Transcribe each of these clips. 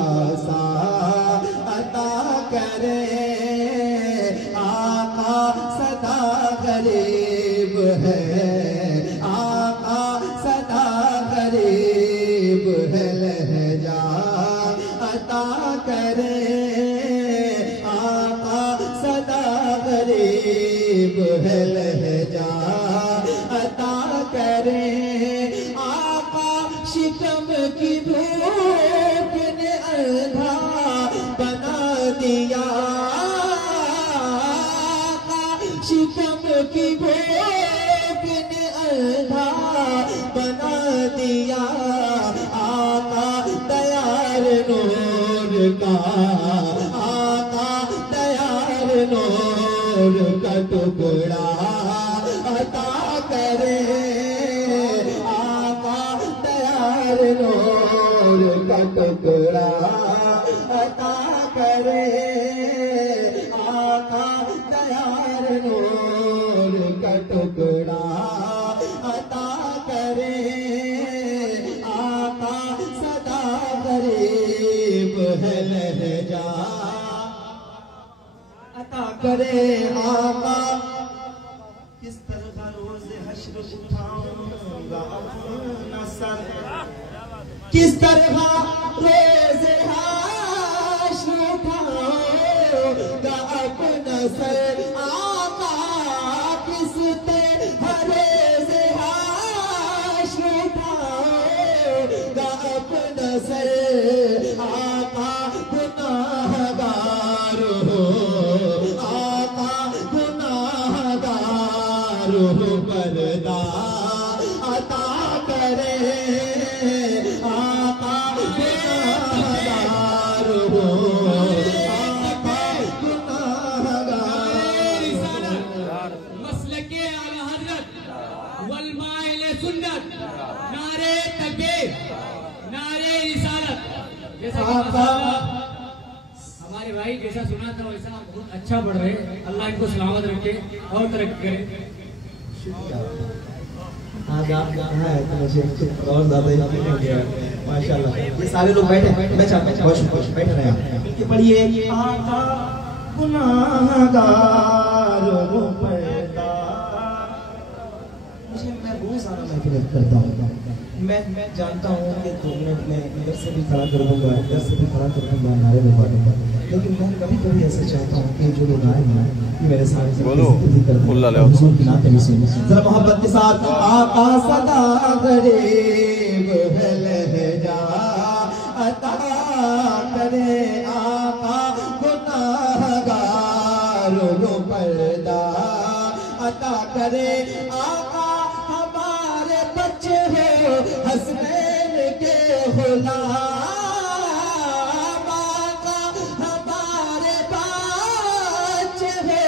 خلاصہ عطا کرے آقا صدا غریب ہے آقا صدا غریب ہے لہجہ عطا کرے آقا صدا غریب ہے لہجہ عطا کرے آقا شکم کی بھوک نے اندھا بنا دیا آقا شکم کی بھوک نے اندھا بنا دیا آقا تیار نور کا آقا تیار نور کا ٹکڑا عطا کرے آقا تیار نور کا ٹکڑا عطا کرے آقا تیار نور کا ٹکڑا عطا کرے آقا صدا غریب ہے لہجہ عطا کرے آقا کس طرح روز حشر اٹھاؤں گا اپنا سر کس طرح روز حشر اٹھاؤں گا اپنا سر آقا کس طرح روز حشر اٹھاؤں گا اپنا سر آقا گناہ گار ہو آقا گناہ گار ہو پردہ عطا کرے آقا گناہ گار ہو آقا گناہ گار مسلک اعلی حضرت والمائل سنت نعرہ تکبیر نعرہ رسالت ہمارے بھائی جیسا سنا تھا ویسا بہت اچھا پڑھ رہے اللہ ان کو سلامت رکھے اور ترقی کرے اور زیادہ ہی ہو گیا ماشاء اللہ یہ سارے لوگ بیٹھے میں چاہتا ہوں بیٹھے رہے مل کے پڑھیے آقا گناہ گار ہو پردہ میں روز آنا محفل کرتا ہوں میں جانتا ہوں کہ 2 منٹ میں ادھر سے بھی کھڑا کر دوں گا ادھر سے بھی کھڑا کر دوں گا نعرے میں پڑھوں گا لیکن میں کبھی کبھی ایسا چاہتا ہوں کہ جو لوگ آئے ہیں یہ میرے سامنے سے ذکر کرتے ہیں حضور کی نعتیں سنیں ذرا محبت کے ساتھ آقا صدا غریب ہے لہجہ عطا کرے آقا گناہ گار ہو پردہ عطا کرے آقا ہمارے بچے ہو حسنین کے غلام آقا ہمارے بچے ہو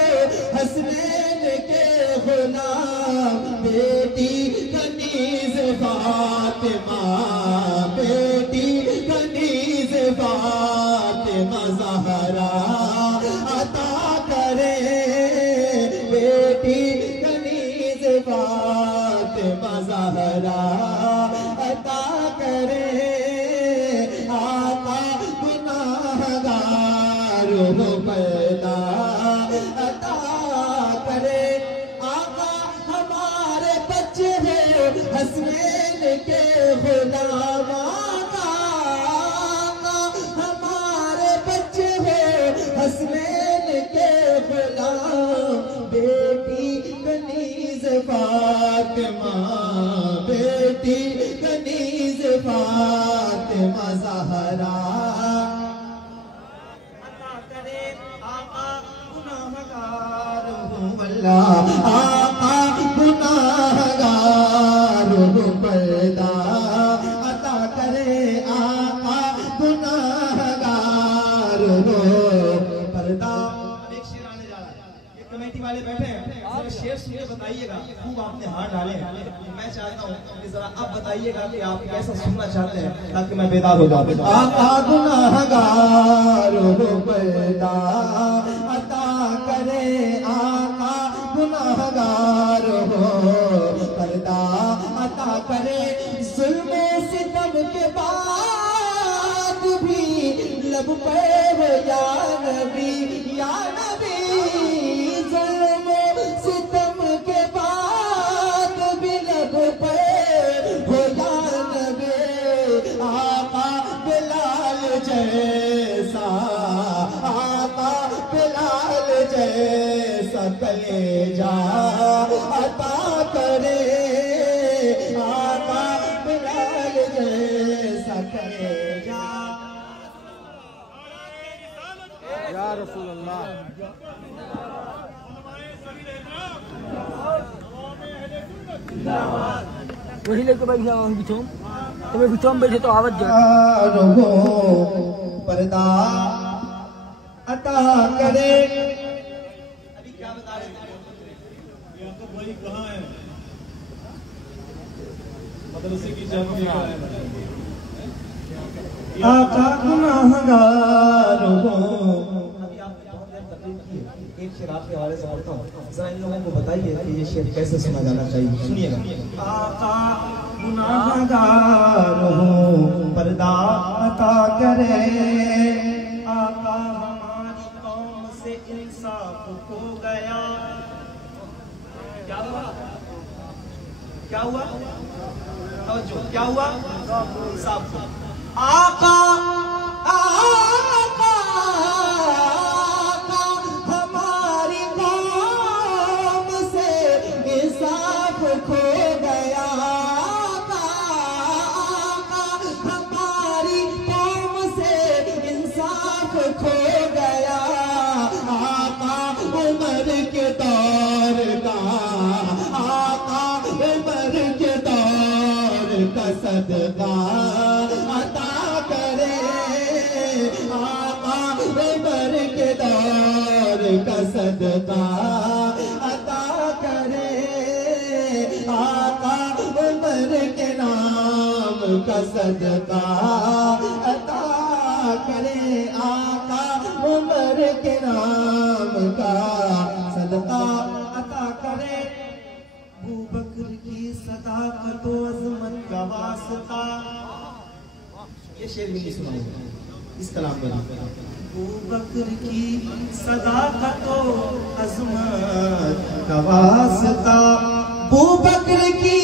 حسنین کے غلام بیٹی کنیز فاطمہ بیٹی کنیز فاطمہ زہرا عطا کرے بیٹی کنیز فاطمہ زہرا عطا کرے آقا گناہ گار ہو پردہ عطا کرے آقا ہمارے بچے ہیں حسنین کے غلام آقا ہمارے بچے ہیں حسنین کے غلام بیٹی کنیز فاطمہ بیٹی کنیز فاطمہ زہرا عطا کرے آقا گناہ گار ہو اللہ آقا گناہ گار ہو پردہ عطا کرے آقا گناہ گار ہو پردہ ایک شیر آنے جا رہا ہے یہ کمیٹی والے بیٹھے ہیں ذرا شیر سن کے بتائیے گا خوب آپ نے ہاتھ ڈالے میں چاہتا ہوں کہ ذرا آپ بتائیے گا کہ آپ کیسا سننا چاہتے ہیں تاکہ میں بیدار ہو جاؤں آقا گناہ گار ہو پردہ عطا کرے آقا گناہ گار ہو پردہ عطا کرے ظلم و ستم کے بعد بھی لب پہ ہو یا نبی ظلم و ستم کے بعد بھی لب پہ ہو یا نبی آقا بلال جیسا آقا بلال جیسا کلیجہ عطا کرے آقا بلال جیسا کلیجہ یا رسول اللہ وہی لے کے بیٹھ جاؤ بچوں تمہیں بچوں بیٹھے تو آواز جا رہو پردہ عطا کرے ابھی کیا بتا رہے ہیں یعقوب بھائی کہاں ہے مدرسے کی جنگ میں کہاں ہے آقا گناہگار ہو ایک شراب کے حوالے سے پڑھتا ہوں ذرا ان لوگوں کو بتائیے کہ یہ شعر کیسے سنا جانا چاہیے سنیے گا آقا گناہگار ہو پردہ عطا کرے آقا ہماری قوم سے انصاف کھو گیا کیا ہوا کیا ہوا توجہ کیا ہوا انصاف آقا آقا ہماری قوم سے انصاف کھو گیا آقا ہماری قوم سے انصاف کھو گیا آقا عمر کے دور کا آقا عمر کے دور کا صدقہ عطا کرے آقا عمر کے دور کا صدقہ عطا کرے آقا عمر کے نام کا صدقہ عطا کرے آقا عمر کے نام کا صدقہ عطا کرے ابو بکر کی صداقت و عظمت کا واسطہ یہ شعر بھی نہیں سنا اس کلام میں ابو بکر کی صداقت و عظمت کا واسطہ ابو بکر کی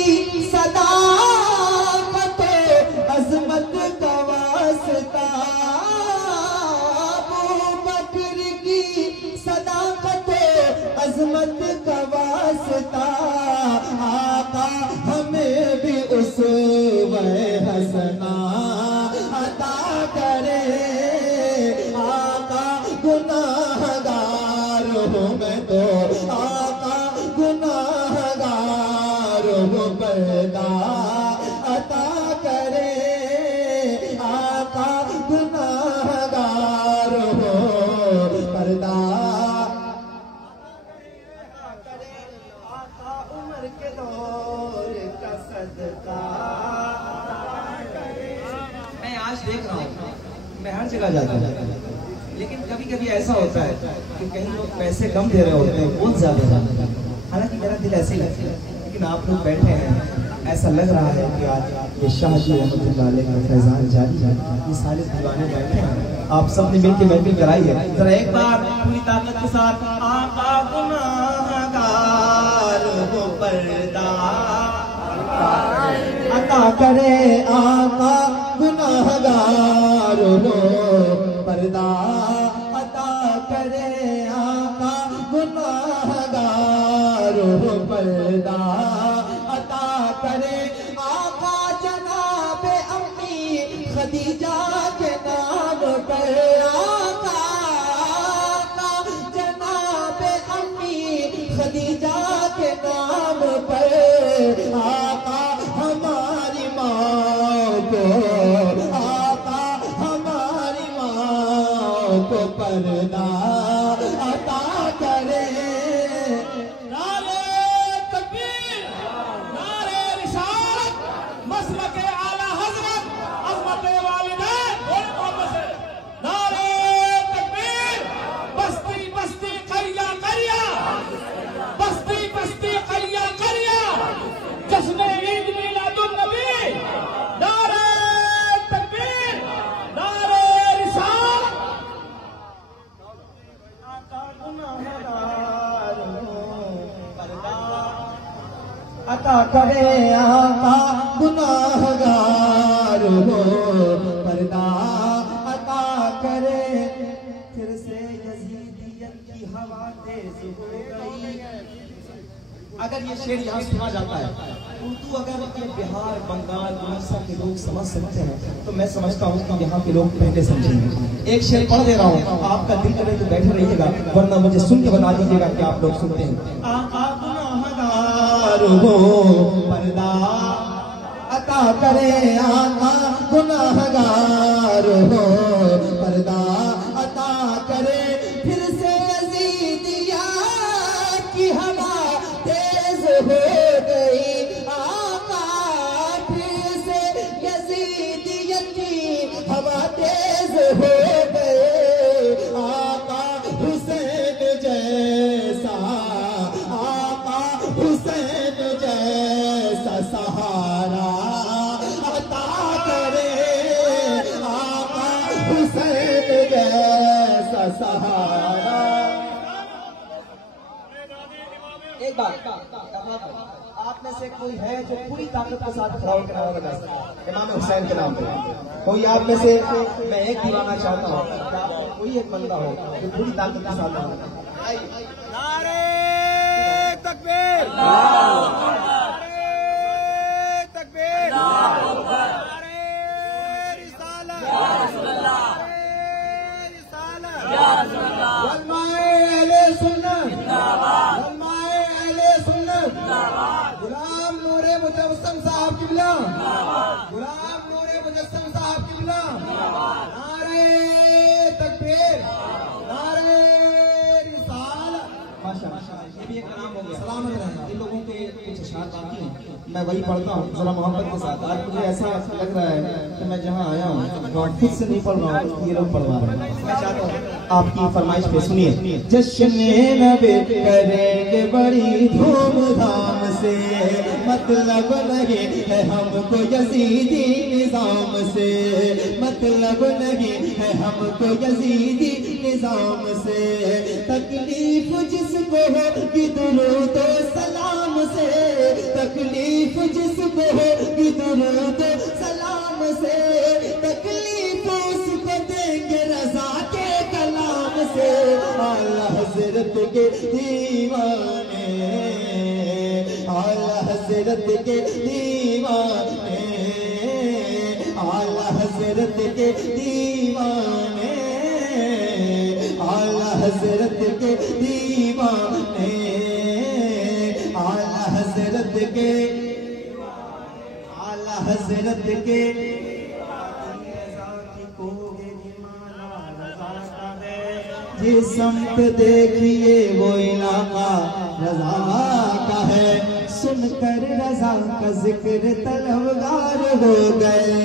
صداقت و عظمت کا واسطہ ابو بکر کی صداقت و عظمت کا واسطہ آقا ہمیں بھی اسوہ حسنہ عطا کرے آقا گناہگار ہوں میں تو آقا گناہگار ہوں پردہ عطا کرے آقا گناہگار ہوں پردہ میں آج دیکھ رہا ہوں میں ہر جگہ جاتا ہوں لیکن کبھی کبھی ایسا ہوتا ہے کہ کہیں لوگ پیسے کم دے رہے ہوتے ہیں بہت زیادہ حالانکہ میرا دل ایسے ہی لگتا ہے لیکن آپ لوگ بیٹھے ہیں ایسا لگ رہا ہے کہ آج یہ شاہ جی رحمۃ اللہ علیہ کا فیضان جاری ہے یہ سارے دیوانے بیٹھے ہیں آپ سب نے مل کے محفل کرائی ہے ذرا ایک بار پوری طاقت کے ساتھ آقا گناہگار ہو پردہ عطا کرے آقا گناہگار ہو پردہ عطا کرے آقا گناہگار ہو پردہ عطا کرے آقا جناب امی خدیجہ کے نام پر آقا جناب امی خدیجہ کے نام پر آقا ہماری ماں کو آقا ہماری ماں کو پردہ عطا کرے نعرہ تکبیر نعرہ رسالت مسلک اعلی حضرت عظمت والدین اور محبت سے نعرہ تکبیر بستی بستی قریہ قریہ بستی بستی قریہ قریہ جشن عید میلاد النبی نعرہ تکبیر نعرہ رسالت کرے آقا گناہگار ہو پردہ عطا کرے پھر سے یزیدیت کی ہوا تیز ہو گئی. اگر یہ شعر یہاں سنا جاتا ہے اردو اگر یہ بہار بنگال اڑیسہ کے لوگ سمجھ سکتے ہیں تو میں سمجھتا ہوں کہ یہاں کے لوگ پہلے سمجھیں گے. ایک شعر پڑھ دے رہا ہوں, آپ کا دل کرے تو بیٹھے رہیے گا ورنہ مجھے سن کے بتا دیجیے گا کہ آپ لوگ سنتے ہیں. آقا گناہگار ہو پردہ عطا کرے آقا گناہگار ہو پردہ عطا کرے پھر سے یزیدیت کی ہوا تیز ہو گئی. آقا پھر سے یزیدیت کی ہوا تیز ہو گئی. آقا حسین جیسا آقا حسین جیسا سہارا عطا کرے. آقا حسین جیسا سہارا. ایک بات آپ میں سے کوئی ہے جو پوری طاقت کے ساتھ کھڑا ہو کے نام لگا امام حسین کے نام پہ؟ کوئی آپ میں سے, میں ایک دیوانا چاہتا ہوں کوئی ایک بندہ ہو جو پوری طاقت کے ساتھ نام لگا. نعرے تکبیر نعرے تکبیر نعرے رسالت علماء اہل سنت علماء اہل سنت غلام نور مجسم صاحب قبلہ غلام نور مجسم صاحب قبلہ نعرے تکبیر نعرے رسالت. یہ بھی ایک نام ہو گیا. سلامت رہنا. ان لوگوں کے کچھ اشعار باقی ہیں, میں وہی پڑھتا ہوں ذرا محبت کے ساتھ. آج مجھے ایسا لگ رہا ہے کہ میں جہاں آیا ہوں خود سے نہیں پڑھ رہا ہوں, یہ لوگ پڑھوا رہے ہیں. میں چاہتا ہوں آپ کی فرمائش پہ سنیے. جشن نبی کریں گے بڑی دھوم دھام سے, مطلب نہیں ہے ہم کو یزیدی نظام سے, مطلب نہیں ہے ہم کو یزیدی نظام سے. تکلیف جس کو ہوگی درود و سلام سے, تکلیف جس کو ہوگی درود و سلام سے, تکلیف اس کو دیں گے رضا کے کلام سے. اعلیٰ حضرت کے دیوانے اعلیٰ حضرت کے دیوانے اعلیٰ حضرت کے دیوانے اعلیٰ حضرت کے دیوانے اعلیٰ حضرت کے اعلیٰ حضرت کے یہ سمت دیکھیے وہ علاقہ رضا کا ہے. سن کر رضا کا ذکر طلبگار ہو گئے,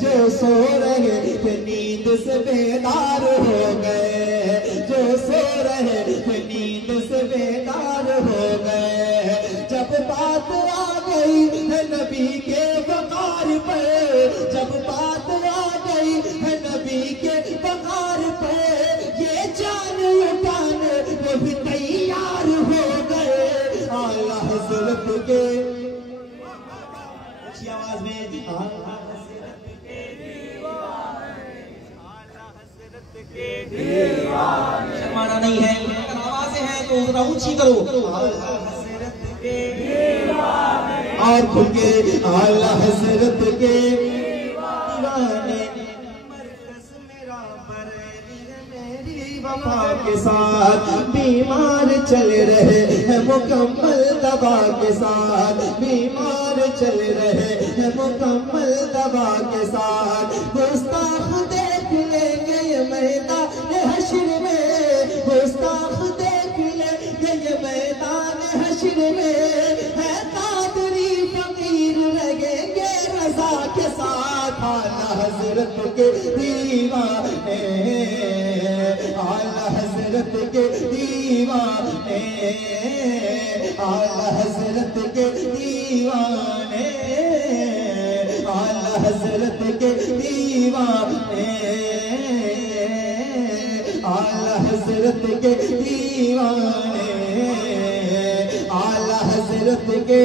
جو سو رہے تھے نیند سے بیدار ہو گئے, جو سو رہے تھے نیند سے بیدار ہو گئے. جب بات آ گئی ہے نبی کے وقار پر, جب بات آ گئی ہے نبی کے وقار پر, یہ جان اٹھانے وہ بھی تیار ہو گئے. اعلیٰ حضرت کے اچھی آواز میں اعلیٰ حضرت کے دیوانے. شرمانا نہیں ہے, اگر آوازیں ہیں تو ذرا اونچی کرو. اعلیٰ حضرت کے دیوانے اور کھل کے اعلیٰ حضرت کے دیوانے. مرکز میرا بریلی ہے میری وفا کے ساتھ, بیمار چل رہے ہیں مکمل دوا کے ساتھ, بیمار چل رہے ہیں مکمل دوا کے ساتھ. گستاخ دیکھ لیں گے یہ میدان حشر میں, گستاخ دیکھ لیں گے یہ میدان حشر میں. ہے قادری فقیر لگیں گے رضا کے ساتھ. اعلیٰ حضرت کے دیوانے اعلیٰ حضرت کے دیوانے اعلیٰ حضرت کے دیوانے اعلیٰ حضرت کے دیوانے اعلیٰ حضرت کے دیوانے اعلیٰ حضرت کے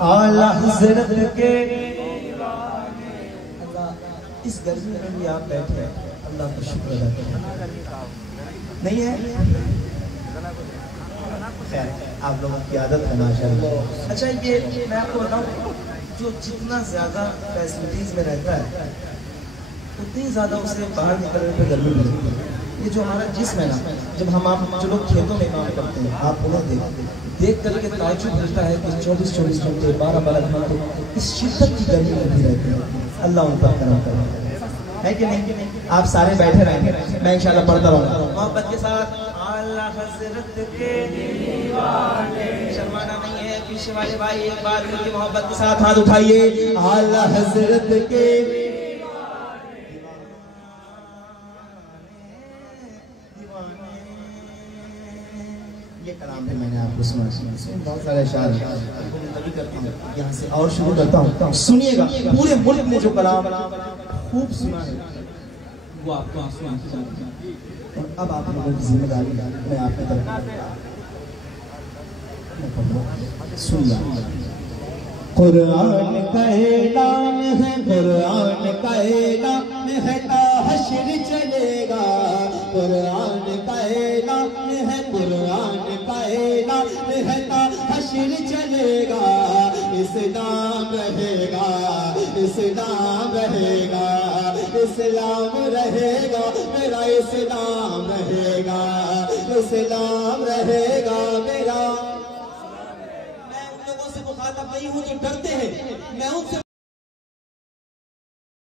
اعلیٰ حضرت کے اللہ اس گرمی میں بھی آپ بیٹھے ہیں، اللہ کا شکر ادا کریں. نہیں ہے خیر آپ لوگوں کی عادت ہے ماشاءاللہ. اچھا یہ میں آپ کو بتاؤں، جو جتنا زیادہ فیسلٹیز میں رہتا ہے اتنی زیادہ اسے باہر نکلنے پہ گرمی لگتی ہے. یہ جو ہمارا جسم ہے نا، جب ہم آپ جو لوگ کھیتوں میں کام کرتے ہیں آپ انہیں دیکھ کر کے تعجب ہوتا ہے کہ 24 گھنٹے 12 گھنٹے اس شدت کی گرمی میں بھی رہتے ہیں. اللہ ان پر کرم کرے ہے کہ نہیں. آپ سارے بیٹھے رہیں گے، میں انشاءاللہ پڑھتا رہوں گا محبت کے ساتھ. اعلیٰ حضرت کے دیوانے، شرمانا نہیں ہے پیچھے والے بھائی، ایک بار مل کے محبت کے ساتھ ہاتھ اٹھائیے. اعلیٰ حضرت کے یہ کلام بھی میں نے آپ کو سنا، بہت سارے اشعار کرتا ہوں یہاں سے اور شروع کرتا ہوں. سنیے گا پورے ملک نے جو کلام خوب سنا ہے وہ آپ کو آنسو آنکھ جاتے ہیں. اب آپ لوگوں کی ذمہ داری میں آپ کی طرف سنیے. قرآن کا اعلان ہے، قرآن کا اعلان ہے تا حشر چلے گا. قرآن کا اعلان ہے، قرآن کا اعلان ہے تا حشر چلے گا. اسلام رہے گا، اسلام رہے گا، اسلام رہے گا، میرا اسلام رہے گا، اسلام رہے گا میرا. میں ان لوگوں سے مخاطب نہیں ہوں جو ڈرتے ہیں، میں ان سے